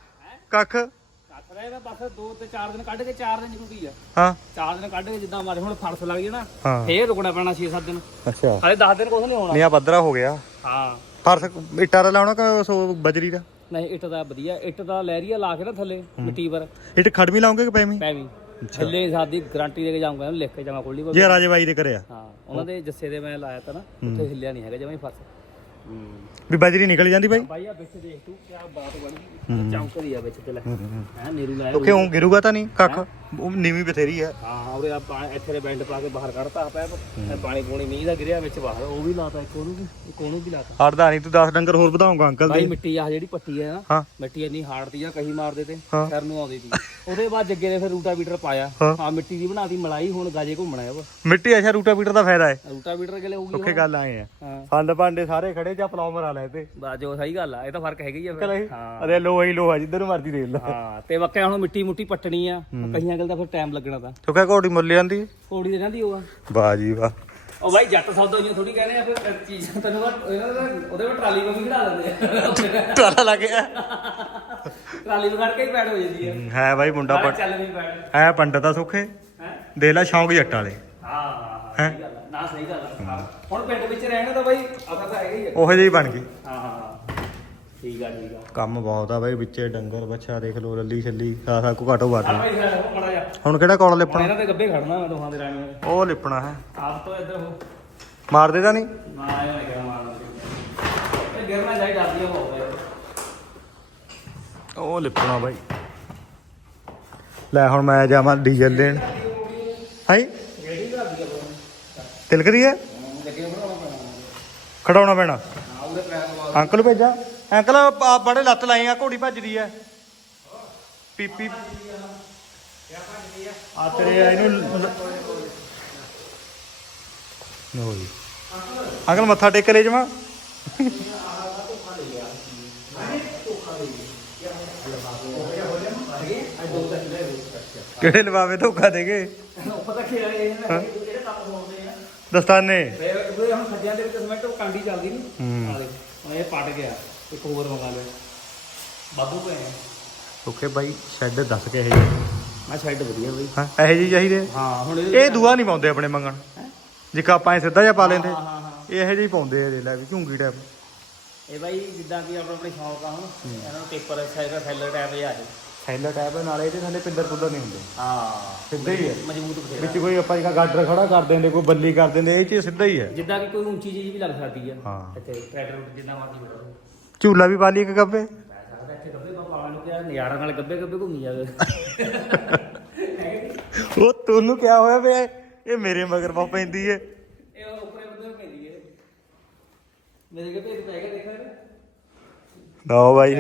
ਕੱਖ? ਕੱਖ ਰਹੇ ਬਸ 2 ਤੇ 4 ਦਿਨ ਕੱਢ ਕੇ 4 ਦਿਨ ਜ਼ਰੂਰੀ ਆ। ਹਾਂ। 4 ਦਿਨ ਕੱਢ ਕੇ ਜਿੱਦਾਂ ਮਾਰੇ ਹੁਣ ਫਰਸ ਲੱਗ ਜਾਣਾ। ਹਾਂ। ਫੇਰ ਰੁਕਣਾ ਪੈਣਾ 6-7 ਦਿਨ। ਅੱਛਾ। ਹਾਲੇ 10 ਦਿਨ ਕੁਝ ਨਹੀਂ ਹੋਣਾ। ਨਿਆ ਪੱਧਰਾ ਹੋ ਗਿਆ। ਹਾਂ। ਫਰਸ ਇੱਟਾਂ ਦਾ ਲਾਉਣਾ ਕਿ ਬਜਰੀ ਦਾ? ਨਹੀਂ ਇੱਟ ਦਾ ਵਧੀਆ ਇੱਟ ਦਾ ਲਹਿਰੀਆ ਲਾ ਕੇ ਨਾ ਥੱਲੇ ਮਿੱਟੀ ਪਰ। ਇੱਟ ਖੜਵੀ ਲਾਉਂਗੇ ਕਿ ਪੈਵੀਂ? ਪੈਵੀਂ। ਥੱਲੇ ਸਾਡੀ ਗਾਰੰਟੀ ਦੇ ਕੇ ਜਾਊਂਗਾ ਇਹਨੂੰ ਲਿਖ ਕੇ ਜਾਵਾਂ ਕੋਲੀ ਕੋਲ ਜੇ ਰਾਜੇ ਬਾਈ ਦੇ ਕਰਿਆ ਹਾਂ ਉਹਨਾਂ ਦੇ ਜੱਸੇ ਦੇ ਮੈਂ ਲਾਇਆ ਤਾ ਨਾ ਉੱਥੇ ਹਿੱਲਿਆ ਨਹੀਂ ਹੈਗਾ ਜਮਾਂ ਹੀ ਫਰਸ ਵੀ ਬਜਰੀ ਨਿਕਲ ਜਾਂਦੀ ਬਾਈ? ਬਾਈ ਆ ਵਿੱਚ ਦੇਖ ਤੂੰ ਕਿਆ ਬਾਤ ਬਣੀ। ਚੌਂਕਦੀ ਆ ਵਿੱਚ ਤੇ ਲੈ। ਹੈ ਨੀਰੂ ਲਾਇਆ ਉਹ ਕਿਉਂ ਗਿਰੂਗਾ ਤਾਂ ਨਹੀਂ ਕੱਖ? ਉਹ ਨੀਵੀਂ ਬਥੇਰੀ ਹੈ ਹਾਂ ਉਹਦੇ ਆ ਪਾ- ਇੱਥੇ ਦੇ ਬੈਂਡ ਪਾ ਕੇ ਬਾਹਰ ਕੱਢਤਾ ਪੈਪ ਇਹ ਪਾਣੀ ਪੂਣੀ ਮੀਂਹ ਦਾ ਗਿਰਿਆ ਵਿੱਚ ਬਾਹਰ ਉਹ ਵੀ ਲਾਤਾ ਇੱਕ ਉਹਨੂੰ ਵੀ ਇੱਕ ਉਹਨੂੰ ਵੀ ਲਾਤਾ। ਹੜਦਾ ਨਹੀਂ ਤੂੰ 10 ਡੰਗਰ ਹੋਰ ਵਧਾਉਂਗਾ ਅੰਕਲ ਬਾਈ ਦੇ ਮਿੱਟੀ ਆ ਜਿਹੜੀ ਪੱਟੀ ਆ ਨਾ ਹਾਂ। ਮਿੱਟੀ ਇੰਨੀ ਹਾਰਡਦੀ ਆ ਕਹੀ ਮਾਰਦੇ ਤੇ ਹਾਂ। ਸਿਰ ਨੂੰ ਆਉਂਦੀ ਸੀ ਉਹਦੇ ਬਾਅਦ ਜੱਗੇ ਨੇ ਫਿਰ ਰੂਟਾ ਬੀਟਰ ਪਾਇਆ। ਹਾਂ। ਹਾਂ ਮਿੱਟੀ ਦੀ ਬਣਾਤੀ ਮਲਾਈ ਹੁਣ ਗਾਜੇ ਘੁੰਮਣਾ ਆ ਮਿੱਟੀ ਅੱਛਾ ਰੂਟਾ ਬੀਟਰ ਦਾ ਫਾਇਦਾ ਹੈ। ਰੂਟਾ ਬੀਟਰ ਗਲੇ ਹੋਊਗੀ ਔਖੇ ਗੱਲ ਆਏ ਆ। ਹਾਂ। ਫੰਡ ਭਾਂਡੇ ਸਾਰੇ ਖੜੇ ਜਾਂ ਪਲਾਉ ਮਰਾ ਲੈ ਤੇ। ਬਾਜੋ ਸਹੀ ਗੱਲ ਆ ਇਹ ਤਾਂ ਫ਼ਰਕ ਹੈਗਾ ਹੀ ਆ ਫਿਰ। ਹਾਂ। ਅਰੇ ਲੋ ਹੀ ਲੋ ਆ ਜਿੱਧਰ ਮਰਜ਼ੀ ਰੇਲ ਲਾ ਹਾਂ ਤੇ ਵਾਕਿਆ ਹੁਣ ਮਿੱਟੀ ਮੁੱਟੀ ਪੱਟਣੀ ਆ ਕਈਆਂ ਗੱਲ ਦਾ ਫਿਰ ਟਾਈਮ ਲੱਗਣਾ ਤਾਂ। ਚੁੱਕਿਆ ਘੋੜੀ ਮੁੱਲ ਜਾਂਦੀ ਕੋੜੀ ਦੇ ਕਹਿੰਦੀ ਉਹ ਆ। ਵਾਹ ਜੀ ਵਾਹ। ਉਹ ਬਾਈ ਜੱਟ ਸੌਦਾ ਹੀ ਥੋੜੀ ਕਹਿੰਦੇ ਆ ਫਿਰ ਚੀਜ਼ਾਂ ਤੈਨੂੰ ਬਾਅਦ ਉਹਦੇ ਵਿੱਚ ਟਰਾਲੀ ਵਿੱਚ ਖੜਾ ਦਿੰਦੇ ਆ। ਟਾਲਾ ਲੱਗ ਗਿਆ ਟਰਾਲੀ ਵਿੱਚ ਖੜ ਕੇ ਹੀ ਪੈਡ ਹੋ ਜਾਂਦੀ ਆ। ਹੈ ਬਾਈ ਮੁੰਡਾ ਨਾਲੇ ਪਟ ਚੱਲ ਵੀ ਪੈਡ ਹੈ ਪੰਡਤ ਆ ਸੁੱਖੇ। ਹੈ? ਦੇ ਲੈ ਸ਼ੌਂਕ ਜੱਟ ਵਾਲੇ। ਹਾਂ ਹਾਂ ਸਹੀ ਗੱਲ ਆ। ਨਾ ਸਹੀ ਗੱਲ ਆ। ਹਾਂ। ਹੁਣ ਪਿੰਡ ਵਿੱਚ ਰਹਿਣਾ ਤਾਂ ਬਾਈ ਅਸਾ ਤਾਂ ਹੈਗਾ ਹੀ ਆ। ਉਹੋ ਜਿਹੀ ਬਣ ਗਈ। ਹਾਂ ਹਾਂ। ਠੀਕ ਆ ਠੀਕ ਆ। ਕੰਮ ਬਹੁਤ ਆ ਬਾਈ ਵਿੱਚੇ ਡੰਗਰ ਬੱਚਾ ਦੇਖ ਲੋ ਰੱਲੀ ਛੱਲੀ ਸਾਰਾ ਕੁ ਘਟੋ ਉਹ ਜਾ ਹੁਣ ਕਿਹੜਾ ਕੋਲ ਲਿਪਣਾ? ਇਹਨਾਂ ਦੇ ਗੱਬੇ ਖੜਨਾ ਮੈਂ ਦੋਹਾਂ ਦੇ ਰਾਣੀਆਂ ਦੇ ਉਹ ਲਿਪਣਾ ਹੈ। ਆਪ ਤੋਂ ਇੱਧਰ ਹੋ। ਮਾਰ ਦੇਦਾ ਨਹੀਂ? ਨਾ ਆਇਆ ਨਹੀਂ ਕਿਹਾ ਮਾਰਨਾ ਇਹ ਗਿਰਨਾ ਜਾਈ ਡਰਦੀ ਯਾਰ ਉਹ ਲਿਪਣਾ ਬਾਈ। ਲੈ ਹੁਣ ਮੈਂ ਜਾਵਾਂ ਡੀਜ਼ਲ ਲੈਣ ਹਾਈ ਤਿਲਕਦੀ ਹੈ? ਖੜਾਉਣਾ ਪੈਣਾ। ਤੋਂ ਅੰਕਲ ਭੇਜਾਂ? ਅੰਕਲ ਆ ਬੜੇ ਲੱਤ ਲਾਈ ਆ ਘੋੜੀ ਭੱਜਦੀ ਐ ਪੀਪੀ। ਆ ਤੇਰੇ ਇਹਨੂੰ ਨੋ ਜੀ ਅੰਕਲ ਮੱਥਾ ਟੇਕ ਲੈ ਜਮਾ ਕਿਹੜੇ ਲਵਾਵੇ ਧੋਖਾ ਦੇਗੇ ਪਤਾ ਕੀ ਹੈ। ਇਹ ਨਾ ਜਿਹੜੇ ਤੱਪ ਹੋਣਦੇ ਆ ਦਸਤਾਨੇ। ਫੇਰ ਉਹ ਹੁਣ ਖੱਜਿਆਂ ਦੇ ਵਿੱਚ ਸਮੈਂਟ ਉਹ ਕਾਂਡੀ ਚੱਲਦੀ ਨਹੀਂ ਹੂੰ। ਆ ਦੇ ਹੁਣ ਇਹ ਪਟ ਗਿਆ। ਇੱਕ ਹੋਰ ਮੰਗਾ ਲਿਆ ਬਾਬੂ ਪਏ ਆ ਓਕੇ ਬਾਈ ਸ਼ੈੱਡ ਦੱਸ ਕੇ ਇਹ ਮੈਂ ਸ਼ੈਡ ਵਧੀਆ ਬਈ। ਹਾਂ ਇਹੋ ਜਿਹੀ ਚਾਹੀਦੇ ਹਾਂ ਹੁਣ ਇਹ ਦੂਆ ਨਹੀਂ ਪਾਉਂਦੇ ਆਪਣੇ ਮੰਗਣ। ਜਿੱਕਾ ਆਪਾਂ ਇਹ ਸਿੱਧਾ ਜਿਹਾ ਪਾ ਲੈਂਦੇ। ਹਾਂ ਹਾਂ ਹਾਂ। ਇਹ ਇਹੋ ਜਿਹੇ ਪਾਉਂਦੇ ਆ ਦੇ ਲੈ ਵੀ ਝੁੰਗੀ ਟੈਪ ਇਹ ਬਾਈ ਜਿੱਦਾਂ ਕਿ ਆਪਣਾ ਆਪਣੀ ਸ਼ੌਂਕ ਆ ਹੁਣ ਇਹਨਾਂ ਨੂੰ ਪੇਪਰ ਸਾਈਜ਼ ਸੈਲਰ ਟਾਈਪ ਜਿਹਾ ਆ ਜਾਏ ਥੈਲਾ ਟੈਪ ਨਾਲੇ ਇਹਦੇ ਥੱਲੇ ਪਿੰਦਰ ਪੁੱਲਰ ਨਹੀਂ ਹੁੰਦੇ। ਹਾਂ। ਸਿੱਧਾ ਹੀ ਹੈ ਮਜ਼ਬੂਤ ਬਥੇਰਾ। ਵਿੱਚ ਕੋਈ ਆਪਾਂ ਜਿਹੜਾ ਗਾਡਰ ਖੜਾ ਕਰ ਦਿੰਦੇ ਕੋਈ ਬੱਲੀ ਕਰ ਦਿੰਦੇ ਇਹ ਚੀਜ਼ ਸਿੱਧਾ ਹੀ ਹੈ ਜਿੱਦਾਂ ਕਿ ਕੋਈ ਉੱਚੀ ਚੀਜ਼ ਵੀ ਲੱਗ ਸਕਦੀ ਆ। ਹਾਂ। ਇੱਥੇ ਟਰੈਕਟਰ ਜਿੱਦਾਂ ਮਰਜ਼ੀ ਬੈਠੋ ਝੂਲਾ ਵੀ ਪਾ ਲਈ ਇੱਕ ਗੱਬੇ? ਨੂੰ ਨਜ਼ਾਰਾ ਨਾਲ ਗੱਬੇ ਗੱਬੇ ਘੁੰਮੀ ਜਾਵੇ ਉਹ ਤੁਹਾਨੂੰ ਕਿਆ ਹੋਇਆ ਵੇ ਇਹ ਮੇਰੇ ਮਗਰ ਪਾ ਪੈਂਦੀ ਏ। ਇਹ ਉੱਪਰੇ ਬੰਦੇ ਪੈਂਦੀ ਹੈ ਮੇਰੇ ਗੱਬੇ ਤੇ ਪੈ ਗਿਆ ਦੇਖੋ ਲਓ ਬਾਈ